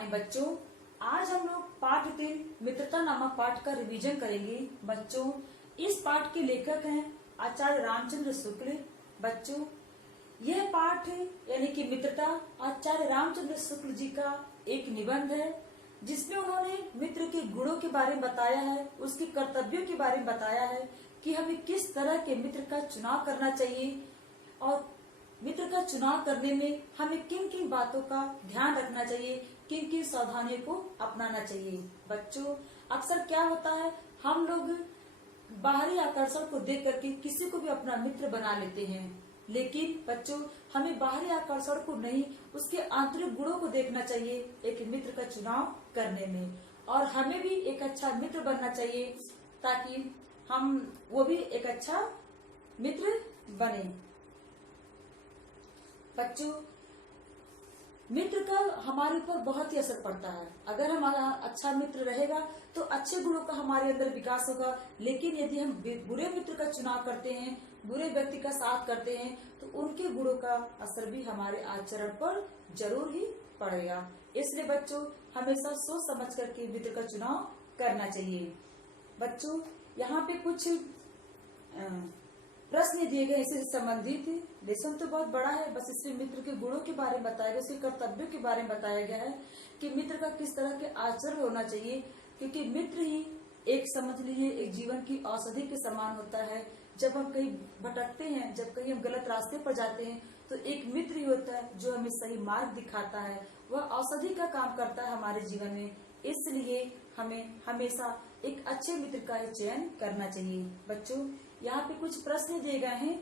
कहानी बच्चों। आज हम लोग पाठ 3 मित्रता नामक पाठ का रिवीजन करेंगे। बच्चों, इस पाठ के लेखक हैं आचार्य रामचंद्र शुक्ल। बच्चों, यह पाठ यानी कि मित्रता आचार्य रामचंद्र शुक्ल जी का एक निबंध है, जिसमें उन्होंने मित्र के गुणों के बारे में बताया है, उसके कर्तव्यों के बारे में बताया है कि हमें किस तरह के मित्र का चुनाव करना चाहिए और मित्र का चुनाव करने में हमें किन किन बातों का ध्यान रखना चाहिए, किन किन सावधानियों को अपनाना चाहिए। बच्चों, अक्सर क्या होता है, हम लोग बाहरी आकर्षण को देख करके किसी को भी अपना मित्र बना लेते हैं, लेकिन बच्चों हमें बाहरी आकर्षण को नहीं, उसके आंतरिक गुणों को देखना चाहिए एक मित्र का चुनाव करने में। और हमें भी एक अच्छा मित्र बनना चाहिए ताकि वो भी एक अच्छा मित्र बने। बच्चों, मित्र का हमारे ऊपर बहुत ही असर पड़ता है। अगर हमारा अच्छा मित्र रहेगा तो अच्छे गुणों का हमारे अंदर विकास होगा, लेकिन यदि हम बुरे मित्र का चुनाव करते हैं, बुरे व्यक्ति का साथ करते हैं, तो उनके गुणों का असर भी हमारे आचरण पर जरूर ही पड़ेगा। इसलिए बच्चों हमेशा सोच समझ करके मित्र का चुनाव करना चाहिए। बच्चों, यहाँ पे कुछ प्रश्न दिए गए इससे संबंधित। लेसन तो बहुत बड़ा है, बस इसमें मित्र के गुणों के बारे में बताया गया, उसके कर्तव्यों के बारे में बताया गया है कि मित्र का किस तरह के आचरण होना चाहिए, क्योंकि मित्र ही एक समझ लीजिए एक जीवन की औषधि के समान होता है। जब हम कहीं भटकते हैं, जब कहीं हम गलत रास्ते पर जाते हैं, तो एक मित्र ही होता है जो हमें सही मार्ग दिखाता है, वह औषधि का काम करता है हमारे जीवन में। इसलिए हमें हमेशा एक अच्छे मित्र का चयन करना चाहिए। बच्चों, यहाँ पे कुछ प्रश्न दिए गए हैं,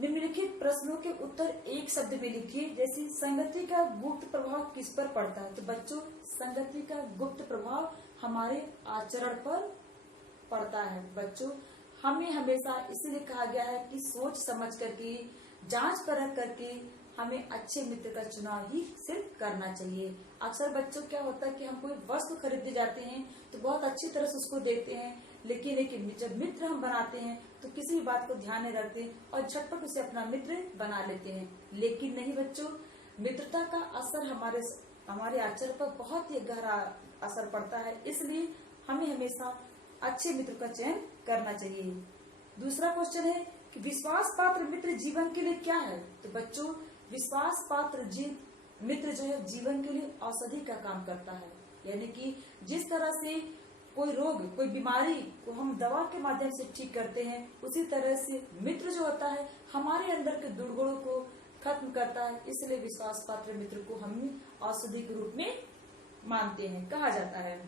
निम्नलिखित प्रश्नों के उत्तर एक शब्द में लिखिए। जैसे संगति का गुप्त प्रभाव किस पर पड़ता है, तो बच्चों संगति का गुप्त प्रभाव हमारे आचरण पर पड़ता है। बच्चों, हमें हमेशा इसलिए कहा गया है कि सोच समझ करके, जांच परख करके हमें अच्छे मित्र का चुनाव ही सिर्फ करना चाहिए। अक्सर बच्चों क्या होता है कि हम कोई वस्तु खरीदने जाते हैं तो बहुत अच्छी तरह से उसको देखते हैं, लेकिन जब मित्र हम बनाते हैं तो किसी भी बात को ध्यान नहीं रखते और झटपट उसे अपना मित्र बना लेते हैं। लेकिन नहीं बच्चों, मित्रता का असर हमारे आचरण पर बहुत ही गहरा असर पड़ता है। इसलिए हमें हमेशा अच्छे मित्र का चयन करना चाहिए। दूसरा क्वेश्चन है कि विश्वास पात्र मित्र जीवन के लिए क्या है, तो बच्चों विश्वास पात्र मित्र जो है जीवन के लिए औषधि का काम करता है। यानी कि जिस तरह से कोई रोग, कोई बीमारी को हम दवा के माध्यम से ठीक करते हैं, उसी तरह से मित्र जो होता है हमारे अंदर के दुर्गुणों को खत्म करता है। इसलिए विश्वास पात्र मित्र को हम औषधि के रूप में मानते हैं, कहा जाता है।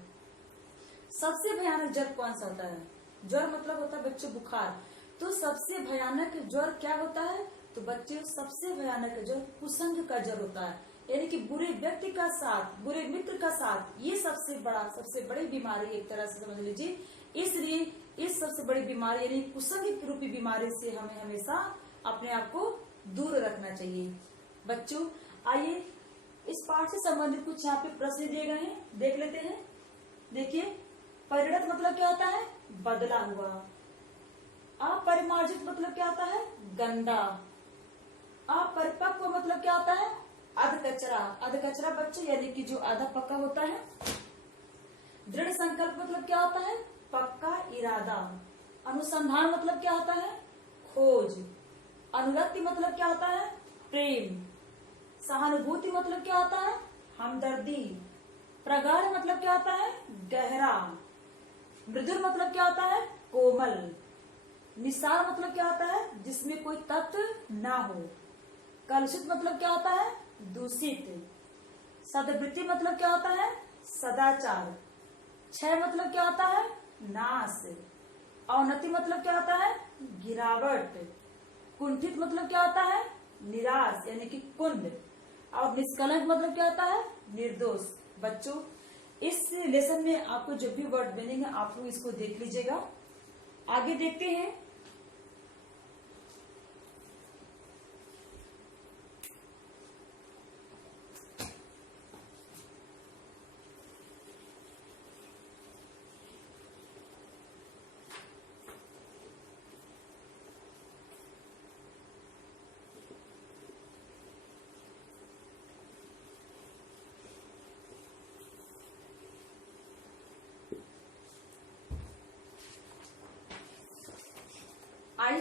सबसे भयानक ज्वर कौन सा होता है? ज्वर मतलब होता है बच्चों बुखार। तो सबसे भयानक ज्वर क्या होता है, तो बच्चे सबसे भयानक ज्वर कुसंग का ज्वर होता है। यानी कि बुरे व्यक्ति का साथ, बुरे मित्र का साथ, ये सबसे बड़ी बीमारी एक तरह से समझ लीजिए। इसलिए इस सबसे बड़ी बीमारी यानी कुसंग रूपी बीमारी से हमें हमेशा अपने आप को दूर रखना चाहिए। बच्चों, आइए इस पाठ से संबंधित कुछ यहाँ पे प्रश्न दिए गए हैं, देख लेते हैं। देखिए, परिणत मतलब क्या होता है? बदला हुआ। अपरिमार्जित मतलब क्या होता है? गंदा। अपरिपक्व मतलब क्या होता है? अधकचरा। अधकचरा बच्चे यानी कि जो आधा पक्का होता है। दृढ़ संकल्प मतलब क्या होता है? पक्का इरादा। अनुसंधान मतलब क्या होता है? खोज। अनुरक्ति मतलब क्या होता है? प्रेम। सहानुभूति मतलब क्या होता है? हमदर्दी। प्रगाढ़ मतलब क्या होता है? गहरा। मृदुल मतलब क्या होता है? कोमल। निसार मतलब क्या होता है? जिसमें कोई तत्व ना हो। कलुषित मतलब क्या होता है? दूषित। सद्वृत्ति मतलब क्या होता है? सदाचार। क्षय मतलब क्या होता है? नाश। अवनति मतलब क्या होता है? गिरावट। कुंठित मतलब क्या होता है? निराश यानी कि कुंद। और निष्कलंक मतलब क्या होता है? निर्दोष। बच्चों, इस लेसन में आपको जो भी वर्ड बनेंगे आप लोग इसको देख लीजिएगा। आगे देखते हैं।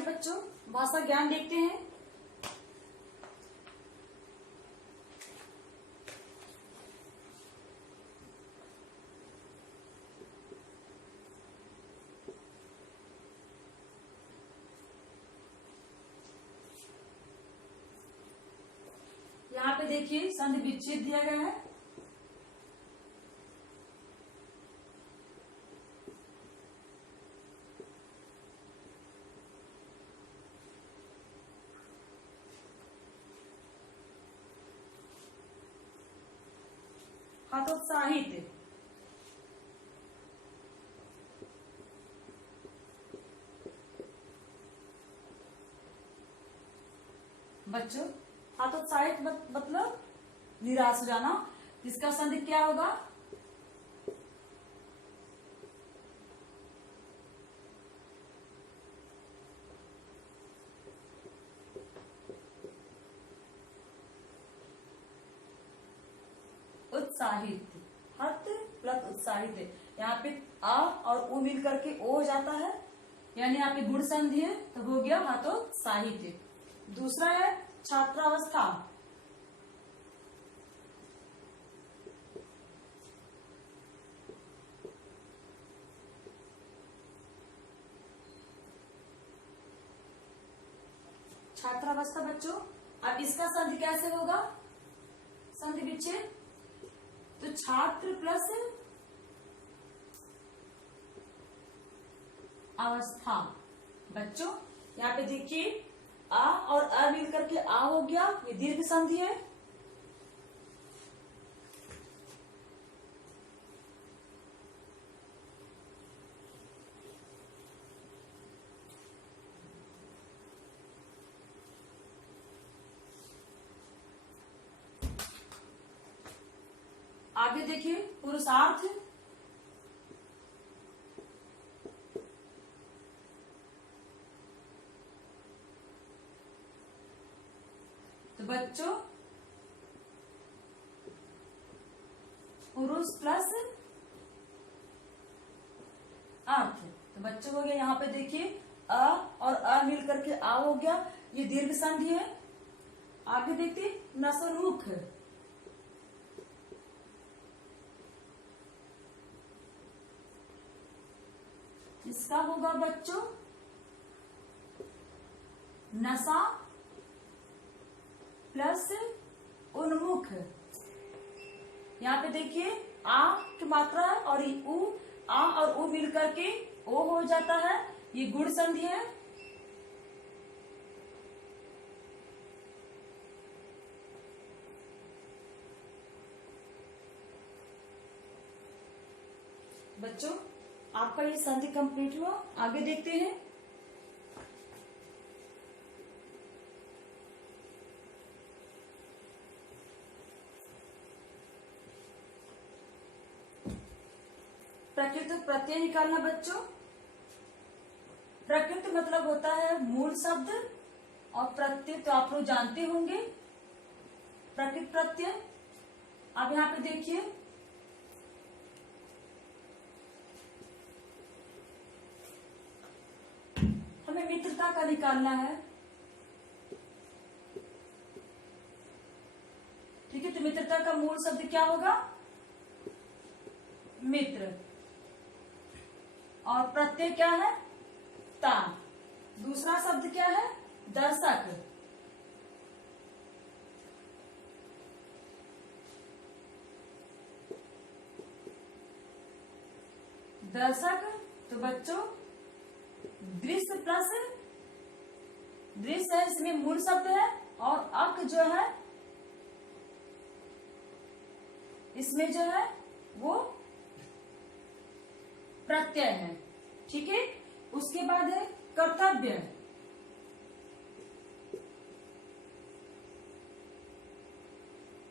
आइए बच्चों भाषा ज्ञान देखते हैं। यहाँ पे देखिए संधि विच्छेद दिया गया है। हतोत्साहित, बच्चों हतोत्साहित मतलब निराश हो जाना। इसका संधि क्या होगा? उत्साहित, हत प्लस उत्साहित। यहाँ पे आ और उ मिल करके ओ हो जाता है, यानी यहाँ पे गुण संधि है तो हो गया हतोत्साहित। दूसरा है छात्रावस्था। छात्रावस्था बच्चों, अब इसका संधि कैसे होगा? संधि विच्छेद, तो छात्र प्लस अवस्था। बच्चों यहाँ पे देखिए आ और अ मिल करके आ हो गया, ये दीर्घ संधि है। आगे देखिए पुरुषार्थ। तो बच्चों पुरुष प्लस अर्थ, तो बच्चों हो गया यहाँ पे देखिए अ और अ मिल करके आ हो गया, ये दीर्घ संधि है। आगे देखते नसोन्मुख। इसका होगा बच्चों नसा प्लस उन्मुख। यहाँ पे देखिए आ की मात्रा है और उ, आ और उ मिल करके ओ हो जाता है, ये गुण संधि है। बच्चों आपका ये संधि कंप्लीट हुआ। आगे देखते हैं। प्रकृत प्रत्यय निकालना बच्चों। प्रकृत मतलब होता है मूल शब्द, और प्रत्यय तो आप लोग जानते होंगे, प्रकृत प्रत्यय। अब यहाँ पे देखिए हमें मित्रता का निकालना है। ठीक है, तो मित्रता का मूल शब्द क्या होगा? मित्र। और प्रत्यय क्या है? ता। दूसरा शब्द क्या है? दर्शक। दर्शक, तो बच्चों दृश्य प्लस दृश्य है, इसमें मूल शब्द है, और अक जो है इसमें जो है वो प्रत्यय है। ठीक है, उसके बाद है कर्तव्य।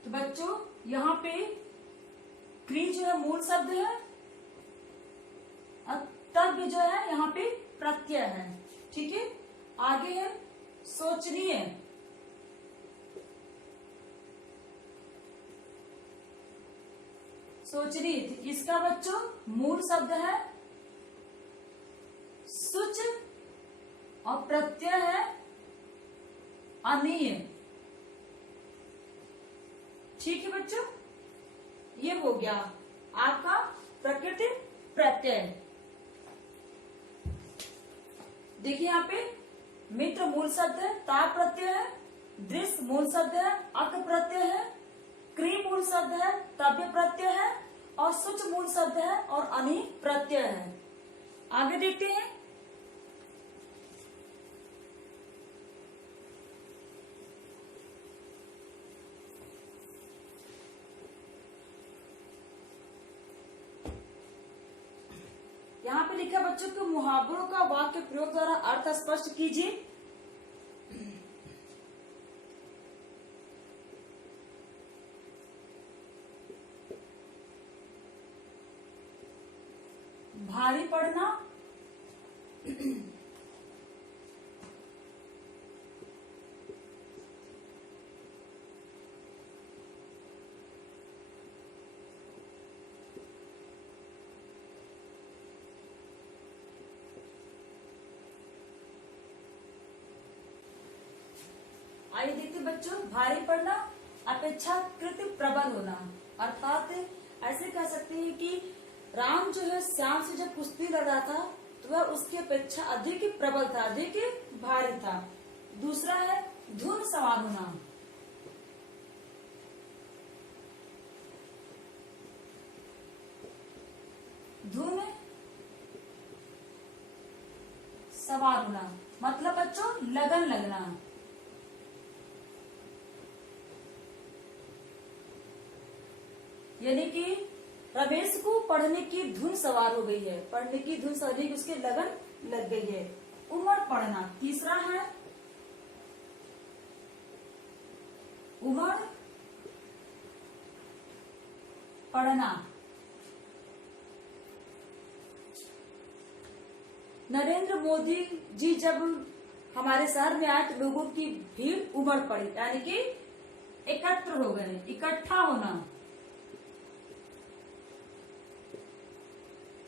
तो बच्चों यहाँ पे क्री जो है मूल शब्द है, और तव्य जो है यहाँ पे प्रत्यय है। ठीक है, आगे है सोचनीय। सोचनीय, इसका बच्चों मूल शब्द है सुच और प्रत्यय है अनीय। ठीक है बच्चों, ये हो गया आपका प्रकृति प्रत्यय। देखिए यहाँ पे मित्र मूल शब्द है, ता प्रत्यय है, दृश्य मूल शब्द है, अक प्रत्यय है, क्री मूल शब्द है, तव्य प्रत्यय है और सुच मूल शब्द है और अनि प्रत्यय है। आगे देखते हैं। यहाँ पे लिखा बच्चों के मुहावरों का वाक्य प्रयोग द्वारा अर्थ स्पष्ट कीजिए। भारी पड़ना, आइए देखते बच्चों। भारी पड़ना अपेक्षाकृत प्रबल होना, अर्थात ऐसे कह सकते हैं कि राम जो है श्याम से जब कुश्ती लड़ा था तो वह उसकी अपेक्षा अधिक प्रबल था, अधिक भारी था। दूसरा है धुन सवार होना, धुन सवार होना मतलब बच्चों लगन लगना। यानी कि रमेश को पढ़ने की धुन सवार हो गई है, पढ़ने की धुन सवार हो गई, उसके लगन लग गई है। उमड़ पढ़ना। तीसरा है उमड़ पढ़ना। नरेंद्र मोदी जी जब हमारे शहर में आए तो लोगों की भीड़ उमड़ पड़ी, यानी कि एकत्र हो गए, इकट्ठा होना,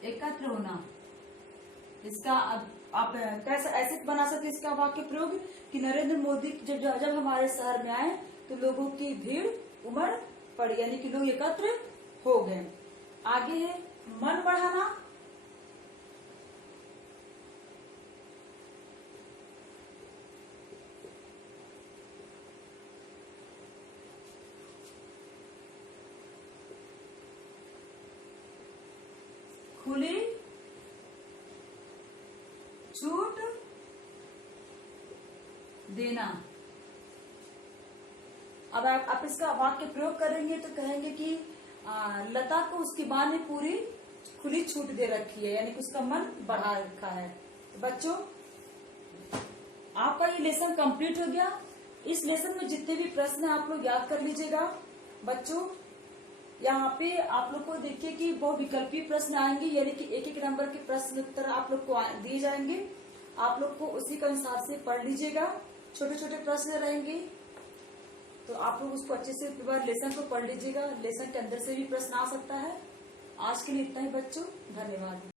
एकत्र होना। इसका आप कैसे ऐसे बना सकते इसका वाक्य प्रयोग कि नरेंद्र मोदी जब हमारे शहर में आए तो लोगों की भीड़ उमड़ पड़ी, यानी कि लोग एकत्र हो गए। आगे है मन बढ़ाना, खुली छूट देना। अब आप इसका वाक्य प्रयोग करेंगे तो कहेंगे कि लता को उसकी मां ने पूरी खुली छूट दे रखी है, यानी कि उसका मन बढ़ा रखा है। तो बच्चों आपका ये लेसन कंप्लीट हो गया। इस लेसन में जितने भी प्रश्न आप लोग याद कर लीजिएगा। बच्चों यहाँ पे आप लोग को देखिए कि बहुविकल्पीय प्रश्न आएंगे, यानी कि एक एक नंबर के प्रश्न उत्तर आप लोग को दिए जाएंगे। आप लोग को उसी के अनुसार से पढ़ लीजिएगा। छोटे छोटे प्रश्न रहेंगे तो आप लोग उसको अच्छे से एक बार लेसन को पढ़ लीजिएगा। लेसन के अंदर से भी प्रश्न आ सकता है। आज के लिए इतना ही बच्चों, धन्यवाद।